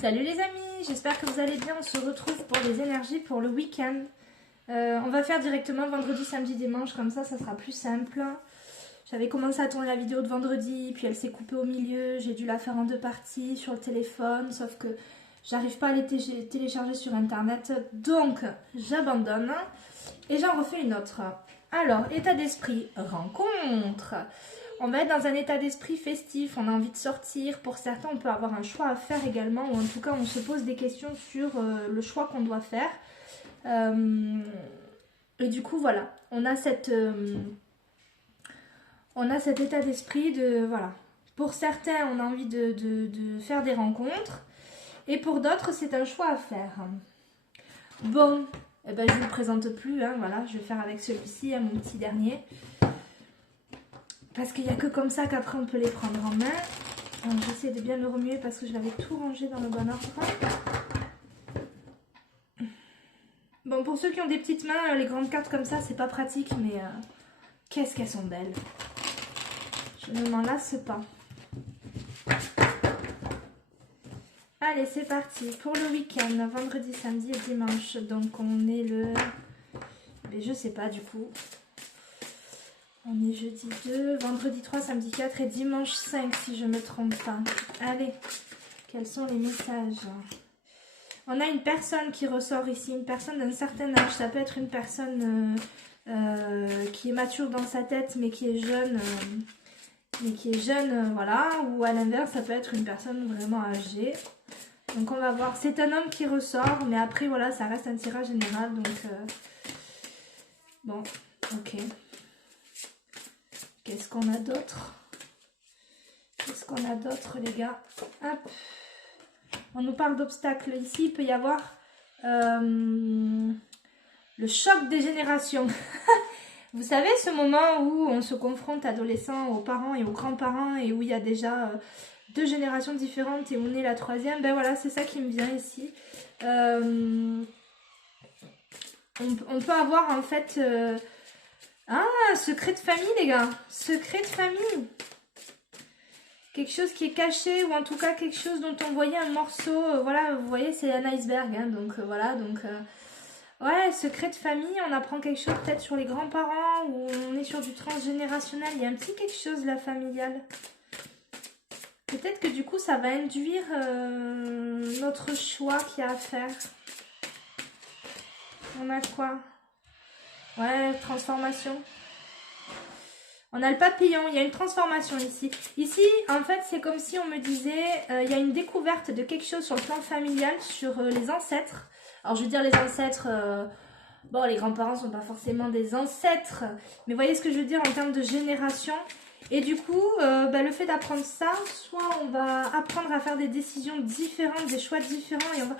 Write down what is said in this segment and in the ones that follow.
Salut les amis, j'espère que vous allez bien. On se retrouve pour les énergies pour le week-end. On va faire directement vendredi, samedi, dimanche, comme ça sera plus simple. J'avais commencé à tourner la vidéo de vendredi, puis elle s'est coupée au milieu. J'ai dû la faire en 2 parties sur le téléphone, sauf que j'arrive pas à les télécharger sur internet. Donc j'abandonne et j'en refais une autre. Alors, état d'esprit, rencontre. On va être dans un état d'esprit festif, on a envie de sortir. Pour certains, on peut avoir un choix à faire également, ou en tout cas, on se pose des questions sur le choix qu'on doit faire. Et du coup, voilà, on a cet état d'esprit de, voilà. Pour certains, on a envie de faire des rencontres, et pour d'autres, c'est un choix à faire. Bon, eh ben, je ne vous le présente plus, hein, voilà, je vais faire avec celui-ci, hein, mon petit dernier. Parce qu'il n'y a que comme ça qu'après on peut les prendre en main. J'essaie de bien le remuer parce que je l'avais tout rangé dans le bon ordre. Bon, pour ceux qui ont des petites mains, les grandes cartes comme ça, c'est pas pratique, mais qu'est-ce qu'elles sont belles. Je ne m'en lasse pas. Allez, c'est parti. Pour le week-end, vendredi, samedi et dimanche. Donc on est le... Mais je sais pas du coup. On est jeudi 2, vendredi 3, samedi 4 et dimanche 5 si je ne me trompe pas. Allez, quels sont les messages? On a une personne qui ressort ici, une personne d'un certain âge. Ça peut être une personne qui est mature dans sa tête mais qui est jeune, voilà. Ou à l'inverse, ça peut être une personne vraiment âgée. Donc on va voir. C'est un homme qui ressort, mais après voilà, ça reste un tirage général. Donc bon, ok. Qu'est-ce qu'on a d'autre? Qu'est-ce qu'on a d'autre, les gars? Hop. On nous parle d'obstacles. Ici, il peut y avoir le choc des générations. Vous savez, ce moment où on se confronte, adolescents, aux parents et aux grands-parents, et où il y a déjà 2 générations différentes et on est la 3e. Ben voilà, c'est ça qui me vient ici. On peut avoir, en fait... Ah, secret de famille, les gars. Secret de famille. Quelque chose qui est caché, ou en tout cas quelque chose dont on voyait un morceau. Voilà, vous voyez, c'est un iceberg. Hein, donc voilà, donc... ouais, secret de famille, on apprend quelque chose peut-être sur les grands-parents, ou on est sur du transgénérationnel. Il y a un petit quelque chose, là, familial. Peut-être que du coup, ça va induire notre choix qu'il y a à faire. On a quoi ? Ouais, transformation. On a le papillon, il y a une transformation ici. Ici, en fait, c'est comme si on me disait, il y a une découverte de quelque chose sur le plan familial, sur les ancêtres. Alors, je veux dire les ancêtres, bon, les grands-parents ne sont pas forcément des ancêtres, mais vous voyez ce que je veux dire en termes de génération. Et du coup, le fait d'apprendre ça, soit on va apprendre à faire des décisions différentes, des choix différents, et on va...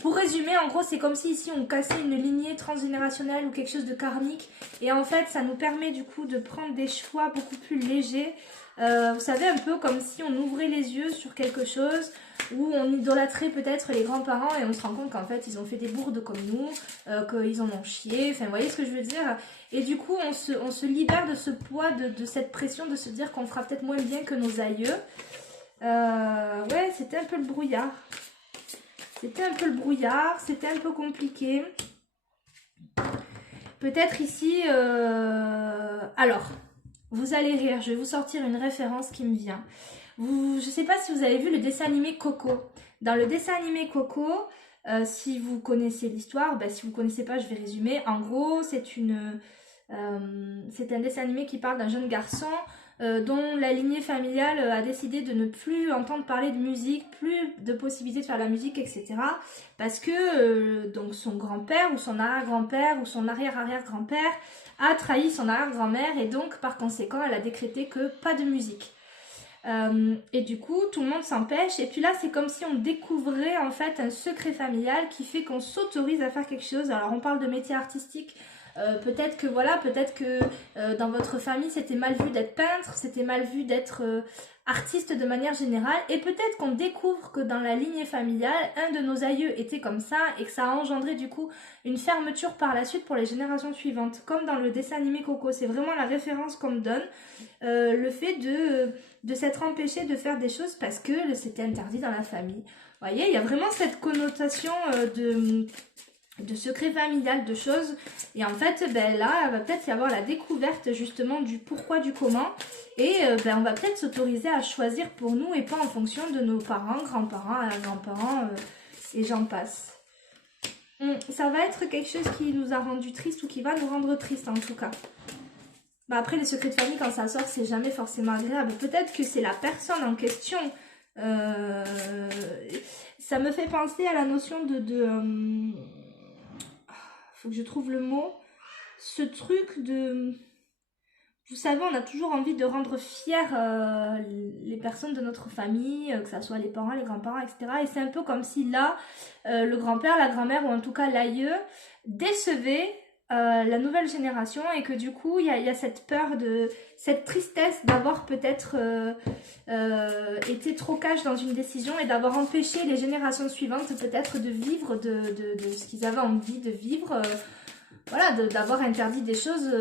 Pour résumer, en gros, c'est comme si ici on cassait une lignée transgénérationnelle ou quelque chose de karmique. Et en fait, ça nous permet du coup de prendre des choix beaucoup plus légers. Vous savez, un peu comme si on ouvrait les yeux sur quelque chose, où on idolâtrait peut-être les grands-parents et on se rend compte qu'en fait, ils ont fait des bourdes comme nous, qu'ils en ont chié. Enfin, vous voyez ce que je veux dire? Et du coup, on se libère de ce poids, de cette pression de se dire qu'on fera peut-être moins bien que nos aïeux. Ouais, c'était un peu le brouillard. C'était un peu le brouillard, c'était un peu compliqué. Peut-être ici... Alors, vous allez rire, je vais vous sortir une référence qui me vient. Je ne sais pas si vous avez vu le dessin animé Coco. Dans le dessin animé Coco, si vous connaissez l'histoire, si vous ne connaissez pas, je vais résumer. En gros, c'est un dessin animé qui parle d'un jeune garçon dont la lignée familiale a décidé de ne plus entendre parler de musique, plus de possibilité de faire la musique, etc. Parce que donc son grand-père ou son arrière-grand-père ou son arrière-arrière-grand-père a trahi son arrière-grand-mère et donc par conséquent elle a décrété que pas de musique. Et du coup tout le monde s'empêche et puis là c'est comme si on découvrait en fait un secret familial qui fait qu'on s'autorise à faire quelque chose. Alors on parle de métier artistique. Peut-être que voilà, peut-être que dans votre famille c'était mal vu d'être peintre, c'était mal vu d'être artiste de manière générale, et peut-être qu'on découvre que dans la lignée familiale, un de nos aïeux était comme ça et que ça a engendré du coup une fermeture par la suite pour les générations suivantes, comme dans le dessin animé Coco. C'est vraiment la référence qu'on me donne, le fait de s'être empêché de faire des choses parce que c'était interdit dans la famille. Vous voyez, il y a vraiment cette connotation de secret familial, de choses. Et en fait, ben là, il va peut-être y avoir la découverte justement du pourquoi, du comment. Et ben, on va peut-être s'autoriser à choisir pour nous et pas en fonction de nos parents, grands-parents, grands-parents et j'en passe. Ça va être quelque chose qui nous a rendu triste ou qui va nous rendre triste en tout cas. Bah après, les secrets de famille, quand ça sort, c'est jamais forcément agréable. Peut-être que c'est la personne en question. Ça me fait penser à la notion faut que je trouve le mot. Ce truc de... Vous savez, on a toujours envie de rendre fiers les personnes de notre famille, que ce soit les parents, les grands-parents, etc. Et c'est un peu comme si là, le grand-père, la grand-mère ou en tout cas l'aïeux décevait la nouvelle génération et que du coup, il y a cette peur, cette tristesse d'avoir peut-être été trop cash dans une décision et d'avoir empêché les générations suivantes peut-être de vivre de ce qu'ils avaient envie de vivre. Voilà, d'avoir interdit des choses...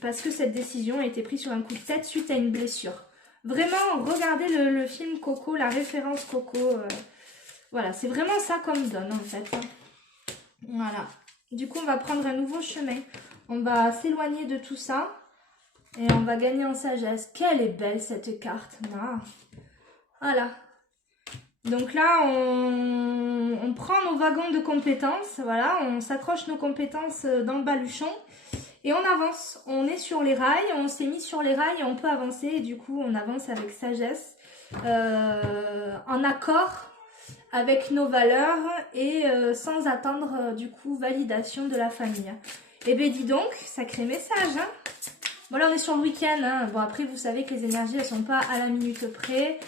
parce que cette décision a été prise sur un coup de tête suite à une blessure. Vraiment, regardez le film Coco, la référence Coco. Voilà, c'est vraiment ça qu'on me donne en fait. Voilà. Du coup, on va prendre un nouveau chemin. On va s'éloigner de tout ça. Et on va gagner en sagesse. Quelle est belle cette carte. Ah. Voilà. Donc là, on prend nos wagons de compétences. Voilà, on s'accroche nos compétences dans le baluchon. Et on avance, on est sur les rails, on s'est mis sur les rails et on peut avancer. Et du coup, on avance avec sagesse, en accord avec nos valeurs et sans attendre du coup validation de la famille. Et bien dis donc, sacré message. Hein. Bon là, on est sur le week-end. Hein. Bon après, vous savez que les énergies, elles sont pas à la minute près,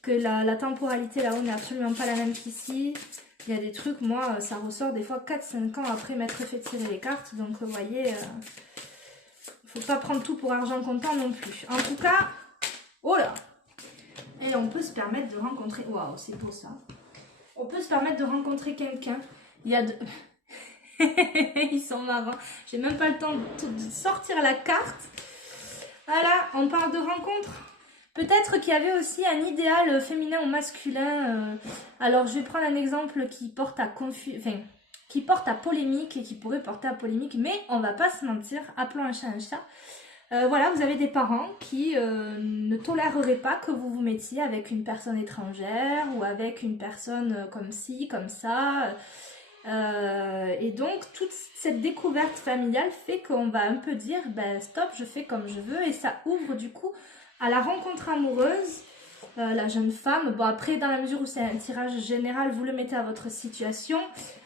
que la temporalité là-haut n'est absolument pas la même qu'ici. Il y a des trucs, moi, ça ressort des fois 4-5 ans après m'être fait tirer les cartes. Donc, vous voyez, faut pas prendre tout pour argent comptant non plus. En tout cas, oh là! Et on peut se permettre de rencontrer... Waouh, c'est beau ça. On peut se permettre de rencontrer quelqu'un. Il y a de... Ils sont marrants. J'ai même pas le temps de sortir la carte. Voilà, on parle de rencontre. Peut-être qu'il y avait aussi un idéal féminin ou masculin. Alors, je vais prendre un exemple qui porte à qui porte à polémique et qui pourrait porter à polémique, mais on va pas se mentir, appelons un chat un chat. Voilà, vous avez des parents qui ne toléreraient pas que vous vous mettiez avec une personne étrangère ou avec une personne comme ci, comme ça. Et donc, toute cette découverte familiale fait qu'on va un peu dire, ben stop, je fais comme je veux, et ça ouvre du coup à la rencontre amoureuse, la jeune femme. Bon après, dans la mesure où c'est un tirage général, vous le mettez à votre situation.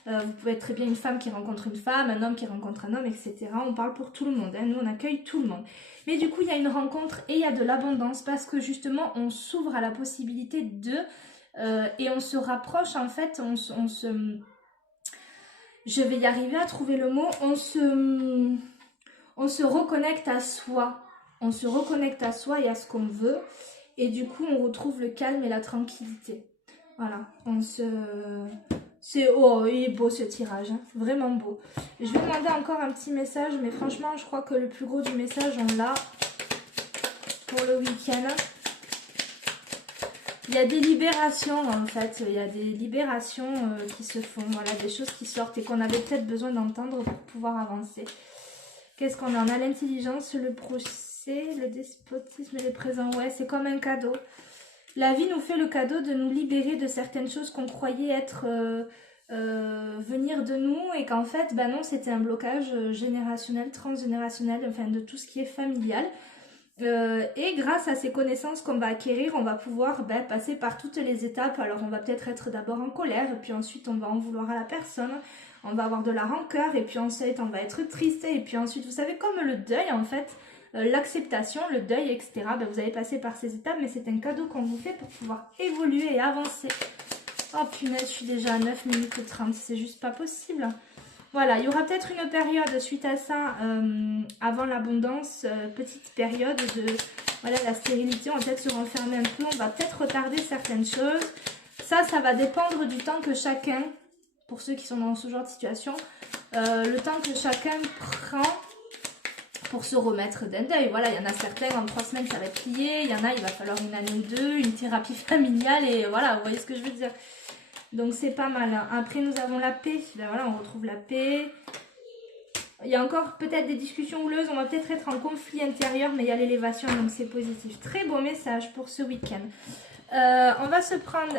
Vous pouvez être très bien une femme qui rencontre une femme, un homme qui rencontre un homme, etc. On parle pour tout le monde, hein. Nous on accueille tout le monde. Mais du coup, il y a une rencontre et il y a de l'abondance parce que justement, on s'ouvre à la possibilité de... et on se rapproche en fait, on se... Je vais y arriver à trouver le mot. On se reconnecte à soi. On se reconnecte à soi et à ce qu'on veut. Et du coup, on retrouve le calme et la tranquillité. Voilà. Oh, il est beau ce tirage. Hein. Vraiment beau. Je vais demander encore un petit message. Mais franchement, je crois que le plus gros du message, on l'a pour le week-end. Il y a des libérations en fait, il y a des libérations qui se font, voilà, des choses qui sortent et qu'on avait peut-être besoin d'entendre pour pouvoir avancer. Qu'est-ce qu'on a? On a l'intelligence, le procès, le despotisme et les présents. Ouais, c'est comme un cadeau. La vie nous fait le cadeau de nous libérer de certaines choses qu'on croyait être venir de nous et qu'en fait, ben non, c'était un blocage générationnel, transgénérationnel, enfin de tout ce qui est familial. Et grâce à ces connaissances qu'on va acquérir, on va pouvoir passer par toutes les étapes. Alors on va peut-être être d'abord en colère, et puis ensuite on va en vouloir à la personne, on va avoir de la rancœur, et puis ensuite on va être triste, et puis ensuite, vous savez, comme le deuil en fait, l'acceptation, le deuil, etc. Vous allez passer par ces étapes, mais c'est un cadeau qu'on vous fait pour pouvoir évoluer et avancer. Oh punaise, je suis déjà à 9 minutes 30, c'est juste pas possible. Voilà, il y aura peut-être une période suite à ça, avant l'abondance, petite période de voilà, la stérilité, on va peut-être se renfermer un peu, on va peut-être retarder certaines choses. Ça va dépendre du temps que chacun, pour ceux qui sont dans ce genre de situation, le temps que chacun prend pour se remettre d'un deuil. Voilà, il y en a certains, en 3 semaines, ça va être plié, il y en a, il va falloir une année ou deux, une thérapie familiale, et voilà, vous voyez ce que je veux dire. Donc c'est pas mal. Hein. Après nous avons la paix. Ben voilà, on retrouve la paix. Il y a encore peut-être des discussions houleuses. On va peut-être être en conflit intérieur, mais il y a l'élévation, donc c'est positif. Très beau message pour ce week-end. On va se prendre...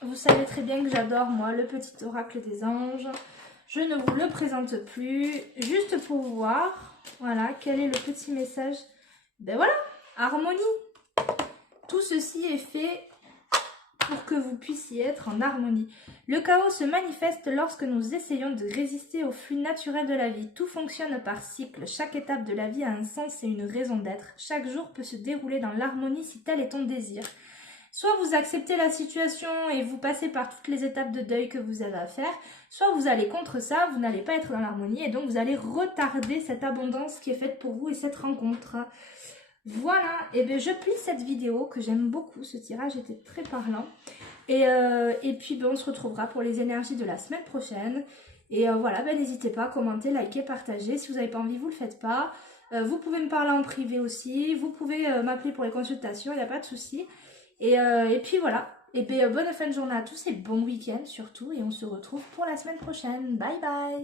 Vous savez très bien que j'adore, moi, le petit oracle des anges. Je ne vous le présente plus. Juste pour voir, voilà, quel est le petit message. Ben voilà, harmonie. Tout ceci est fait pour que vous puissiez être en harmonie. Le chaos se manifeste lorsque nous essayons de résister au flux naturel de la vie. Tout fonctionne par cycle. Chaque étape de la vie a un sens et une raison d'être. Chaque jour peut se dérouler dans l'harmonie si tel est ton désir. Soit vous acceptez la situation et vous passez par toutes les étapes de deuil que vous avez à faire, soit vous allez contre ça, vous n'allez pas être dans l'harmonie et donc vous allez retarder cette abondance qui est faite pour vous et cette rencontre. Voilà, et bien je plie cette vidéo que j'aime beaucoup, ce tirage était très parlant. Et puis ben, on se retrouvera pour les énergies de la semaine prochaine. Et voilà, ben, n'hésitez pas à commenter, liker, partager. Si vous n'avez pas envie, vous ne le faites pas. Vous pouvez me parler en privé aussi. Vous pouvez m'appeler pour les consultations, il n'y a pas de souci. Et puis voilà. Et bien bonne fin de journée à tous et bon week-end surtout. Et on se retrouve pour la semaine prochaine. Bye bye.